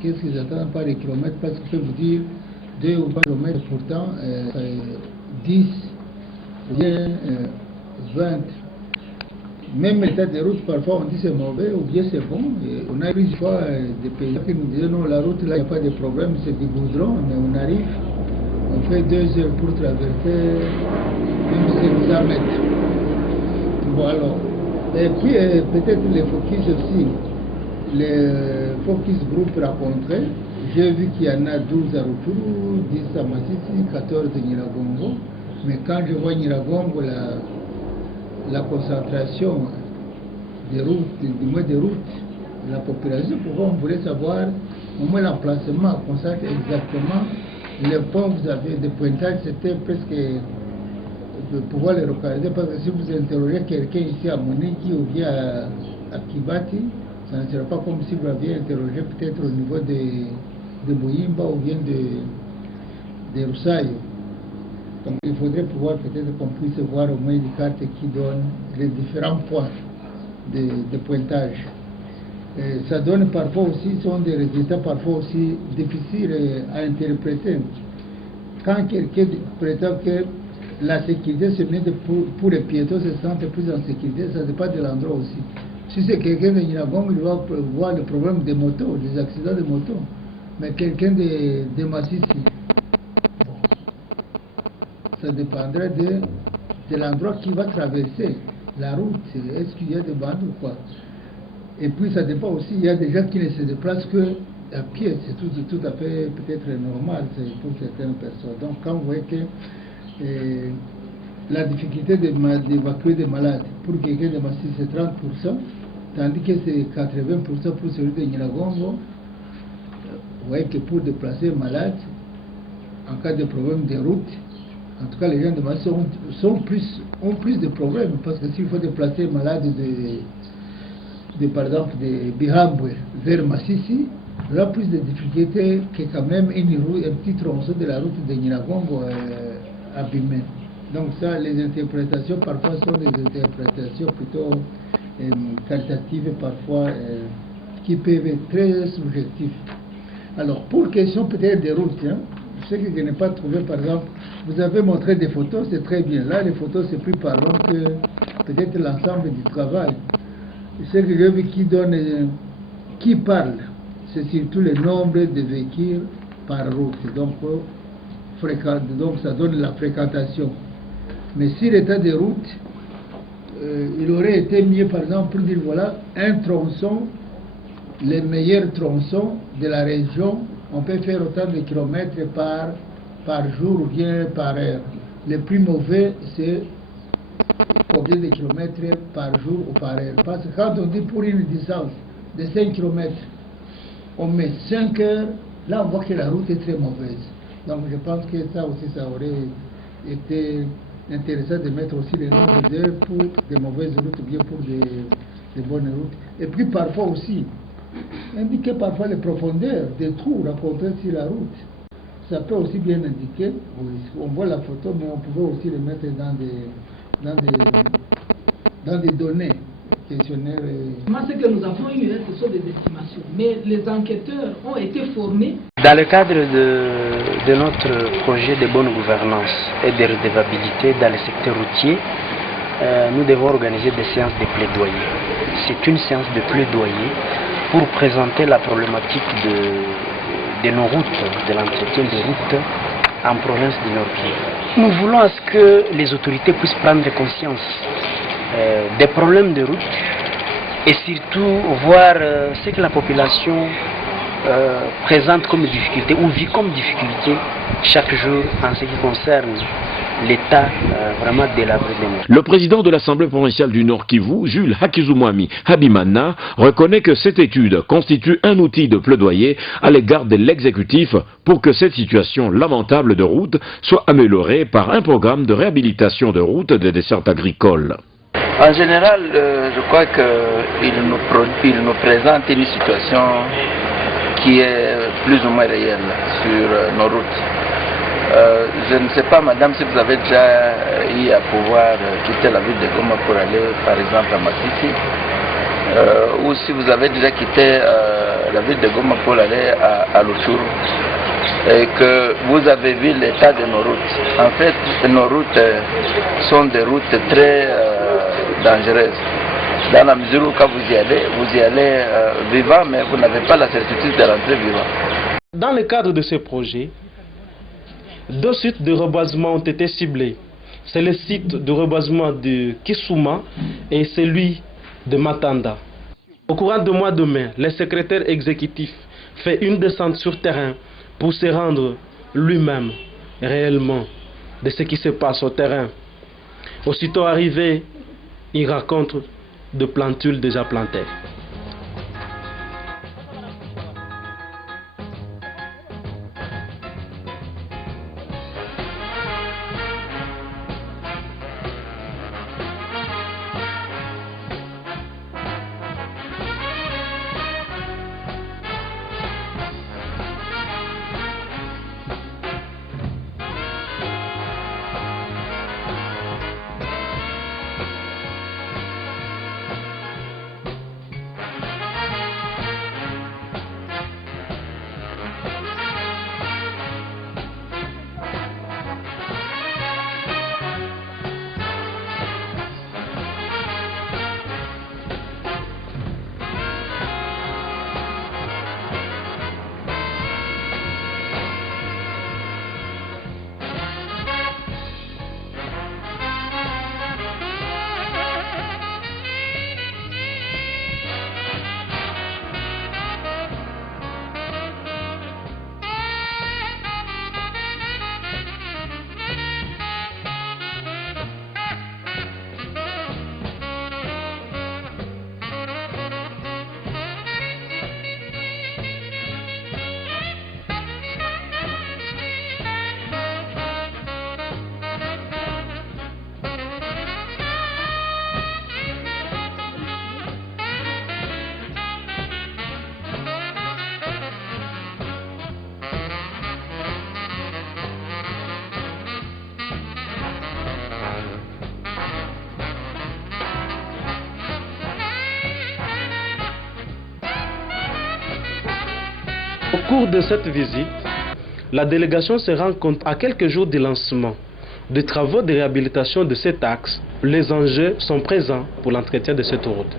qu'est-ce qu'ils attendent par les kilomètres, parce que je peux vous dire 2 ou 3 kilomètres, pourtant 10 ou bien 20. Même l'état de route, parfois on dit c'est mauvais ou bien c'est bon. Et on a eu une fois des paysans qui nous disaient non, la route là, il n'y a pas de problème, c'est du goudron, mais on arrive, on fait 2 heures pour traverser, même si c'est 100 mètres. Bon alors, et puis peut-être les focus aussi, les focus group rencontrés, j'ai vu qu'il y en a 12 à Rutshuru, 10 à Masisi, 14 à Nyiragongo, mais quand je vois Nyiragongo, la concentration des routes, du moins des routes, de la population, pourquoi on voulait savoir au moins l'emplacement, qu'on sache exactement les points que vous avez, des pointages, c'était presque de pouvoir les localiser, parce que si vous interrogez quelqu'un ici à Moniki ou bien à Kibati, ça ne sera pas comme si vous aviez interrogé peut-être au niveau de Boyimba ou bien de Rusayo. Donc il faudrait pouvoir peut-être qu'on puisse voir au moins une carte qui donne les différents points de pointage. Et ça donne parfois aussi, sont des résultats parfois aussi difficiles à interpréter. Quand quelqu'un prétend que la sécurité se met pour les piétons se sentent plus en sécurité, ça dépend de l'endroit aussi. Si c'est quelqu'un de Nyiragongo, il va voir le problème des motos, des accidents de motos. Mais quelqu'un de Masisi, ça dépendrait de l'endroit qu'il va traverser, la route, est-ce qu'il y a des bandes ou quoi. Et puis ça dépend aussi, il y a des gens qui ne se déplacent que à pied, c'est tout à fait peut-être normal pour certaines personnes. Donc quand vous voyez que la difficulté d'évacuer des malades pour quelqu'un de Massi c'est 30%, tandis que c'est 80% pour celui de Nyiragongo, vous voyez que pour déplacer un malade, en cas de problème de route, en tout cas les gens de Massi ont plus de problèmes, parce que s'il faut déplacer un malade par exemple de Bihambwe vers Massissi, il y aura plus de difficultés que quand même un petit tronçon de la route de Nyiragongo abîmé. Donc ça, les interprétations parfois sont des interprétations plutôt qualitatives et parfois qui peuvent être très subjectives. Alors pour question peut-être des routes, ce que je n'ai pas trouvé, par exemple, vous avez montré des photos, c'est très bien. Là les photos c'est plus parlant que peut-être l'ensemble du travail. Ce que j'ai vu qui parle, c'est surtout le nombre de véhicules par route. Donc ça donne la fréquentation. Mais si l'état des routes, il aurait été mieux, par exemple, pour dire voilà, un tronçon, les meilleurs tronçons de la région, on peut faire autant de kilomètres par jour ou bien par heure. Le plus mauvais, c'est combien de kilomètres par jour ou par heure. Parce que quand on dit pour une distance de 5 kilomètres, on met 5 heures, là on voit que la route est très mauvaise. Donc je pense que ça aussi, ça aurait été intéressant de mettre aussi les nombres d'heures pour des mauvaises routes ou bien pour des bonnes routes. Et puis parfois aussi, indiquer parfois les profondeurs des trous rencontrés sur la route. Ça peut aussi bien indiquer, on voit la photo, mais on pouvait aussi les mettre dans des données questionnaires. Ce que nous avons eu, ce sont des estimations, mais les enquêteurs ont été formés. Dans le cadre de notre projet de bonne gouvernance et de redevabilité dans le secteur routier, nous devons organiser des séances de plaidoyer. C'est une séance de plaidoyer pour présenter la problématique de nos routes, de l'entretien des routes en province du Nord-Kivu. Nous voulons à ce que les autorités puissent prendre conscience des problèmes de route et surtout voir ce que la population présente comme difficulté ou vit comme difficulté chaque jour en ce qui concerne l'état vraiment délabré des routes. Le président de l'Assemblée provinciale du Nord Kivu, Jules Hakizumwami Habimana, reconnaît que cette étude constitue un outil de plaidoyer à l'égard de l'exécutif pour que cette situation lamentable de route soit améliorée par un programme de réhabilitation de routes de dessertes agricoles. En général, je crois qu'il nous présente une situation qui est plus ou moins réelle sur nos routes. Je ne sais pas, madame, si vous avez déjà eu à pouvoir quitter la ville de Goma pour aller, par exemple, à Massissi, ou si vous avez déjà quitté la ville de Goma pour aller à Luchuru, et que vous avez vu l'état de nos routes. En fait, nos routes sont des routes très dangereuses. Dans la mesure où quand vous y allez vivant, mais vous n'avez pas la certitude de rentrer vivant. Dans le cadre de ce projet, 2 sites de reboisement ont été ciblés. C'est le site de reboisement de Kisuma et celui de Matanda. Au courant du mois de mai, le secrétaire exécutif fait une descente sur terrain pour se rendre lui-même réellement de ce qui se passe au terrain. Aussitôt arrivé, il rencontre de plantules déjà plantées. Au cours de cette visite, la délégation se rend compte à quelques jours du lancement des travaux de réhabilitation de cet axe. Les enjeux sont présents pour l'entretien de cette route.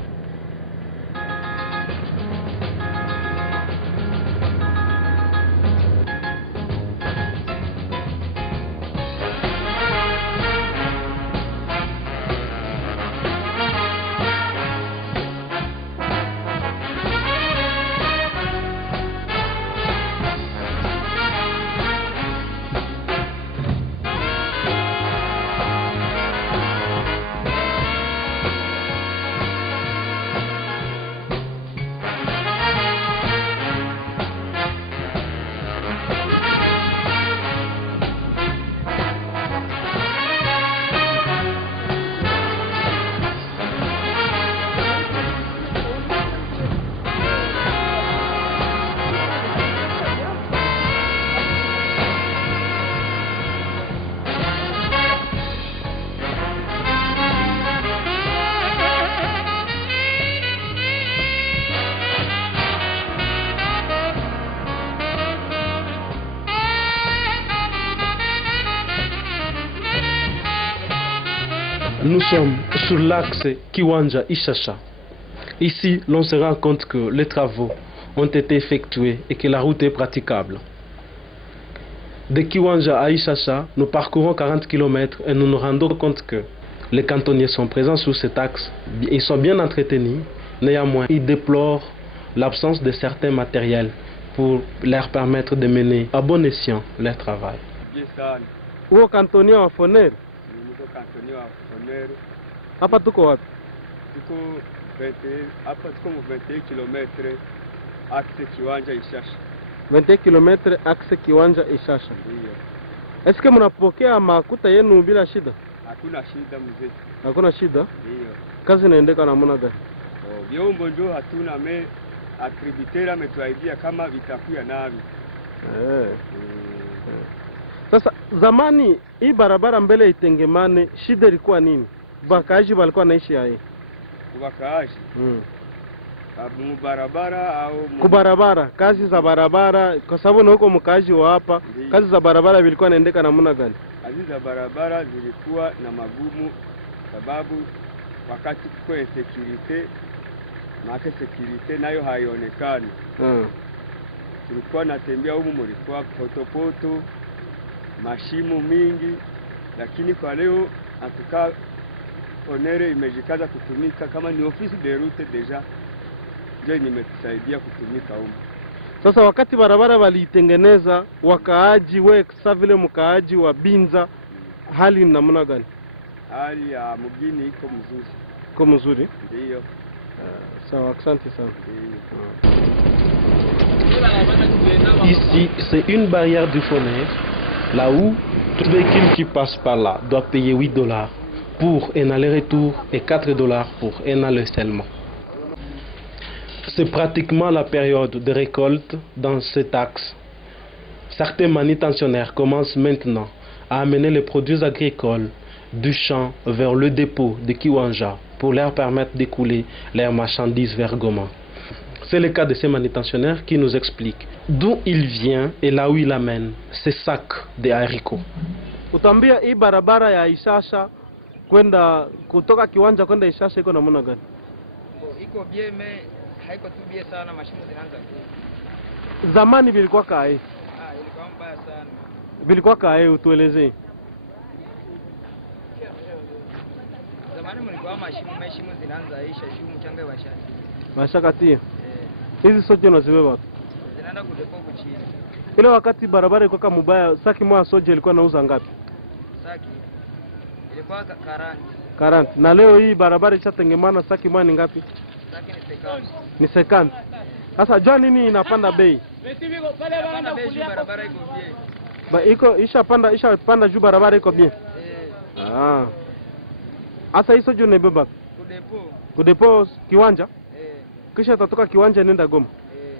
Nous sommes sur l'axe Kiwanja-Ishasha. Ici, l'on se rend compte que les travaux ont été effectués et que la route est praticable. De Kiwanja à Ishasha, nous parcourons 40 km et nous nous rendons compte que les cantonniers sont présents sur cet axe. Ils sont bien entretenus, néanmoins, ils déplorent l'absence de certains matériels pour leur permettre de mener à bon escient leur travail. Uko cantonnier wa Fonero? Niko cantonnier wa Fonero. Hapa tuko wapi? Hapa tuko 21 km axe Kiwanja Ishasha. 21 km axe Kiwanja Ishasha. Ndio. Eske mnapokea makuta yenu bila shida? Hakuna shida mzee. Hakuna shida? Ndio. Kazi inaendeka namna gani? Vyombo ndio hatuna, atributera ametuaidia kama vitakuya navi. Sasa zamani hii barabara mbele itengemane, shida ilikuwa nini? Bakaaji walikuwa naishi yae. Bakaaji. Barabara au kubarabara, kazi za barabara, kwa sababu na huko mkaaji wa hapa, kazi za barabara vilikuwa naendeka namna gani? Kazi za barabara zilikuwa na magumu, sababu wakati kwa security maana security nayo haionekani. Tulikuwa natembea humu, mlikuwa potopoto, mashimo mingi, lakini kwa leo atuka onere imejikaza kutumika kama ni ofisi de route deja ndio nimetusaidia kutumika humu. Sasa wakati barabara walitengeneza, wakaaji we sasa vile mkaaji wa Binza, hali ni namna gani? Hali ya mgini iko mzuri. Iko mzuri? Ndio. Sawa, asante sana. Ici, c'est une barrière du Foner, là où tout véhicule qui passe par là doit payer $8 pour un aller-retour et $4 pour un aller seulement. C'est pratiquement la période de récolte dans cet axe. Certains manutentionnaires commencent maintenant à amener les produits agricoles du champ vers le dépôt de Kiwanja pour leur permettre d'écouler leurs marchandises vers Goma. C'est le cas de ces manutentionnaires qui nous expliquent d'où il vient et là où il amène ces sacs de haricots. Utambia hii barabara ya Ishasha kwenda kutoka Kiwanja kwenda Ishasha iko namna gani? Iko bien mais haiko tu bien sana, mashimo zinaanza ku. Zamani bilikuwa kae. Ilikuwa mbaya sana. Bilikuwa kae, utuelezee. Zamani mlikuwa mashimo zinaanza isha, juu mchanga wa shati. Mashakatia. Hizi soje unazibeba wapi? Zinaenda kudepo chini. Ile wakati barabara ilikuwa kama mbaya, saki moja soje ilikuwa nauza ngapi? Saki ilikuwa 40. Na leo hii barabara ishatengemana, saki moja ni ngapi? Saki ni 50. Ni 50. Sasa jua nini inapanda bei? Inapanda bei juu barabara iko bien. Ishapanda juu barabara iko bien. Asa hizo juu unabeba kudepo Kiwanja? Kisha tatoka Kiwanja nenda Goma.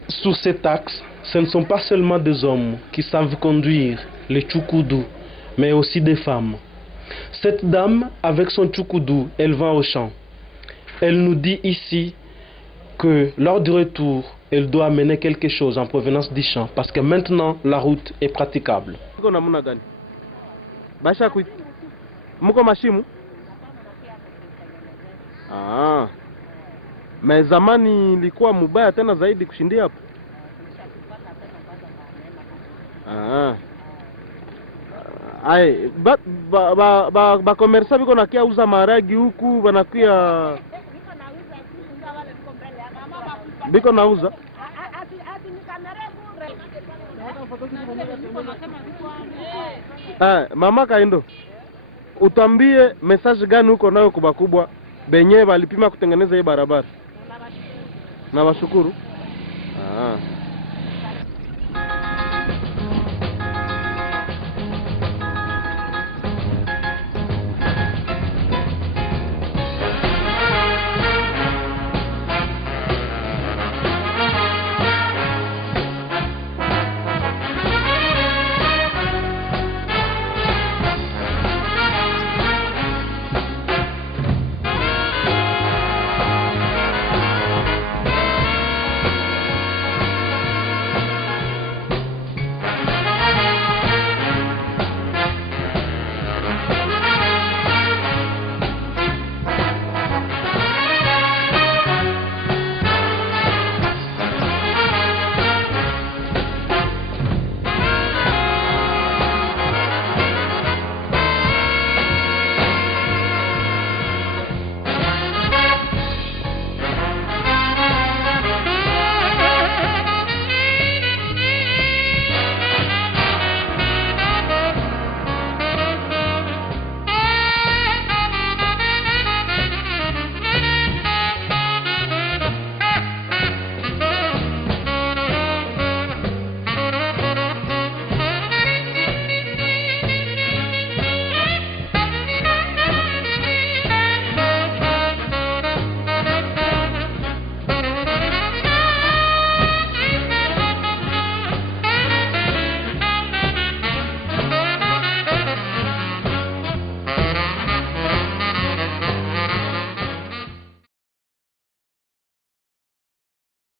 Sur cet axe, ce ne sont pas seulement des hommes qui savent conduire les tchoukoudou, mais aussi des femmes. Cette dame, avec son tchoukoudou, elle va au champ. Elle nous dit ici que lors du retour, elle doit amener quelque chose en provenance du champ, parce que maintenant, la route est praticable. Muko mashimu? Mais zamani ilikuwa mubaya tena zaidi kushindia hapo. Ba komersa biko nakia uza maragi huku banakuya biko nauza. Mama Kaindo, utambie message gani huko nayo kubwa benye balipima kutengeneza hii barabara? Na washukuru.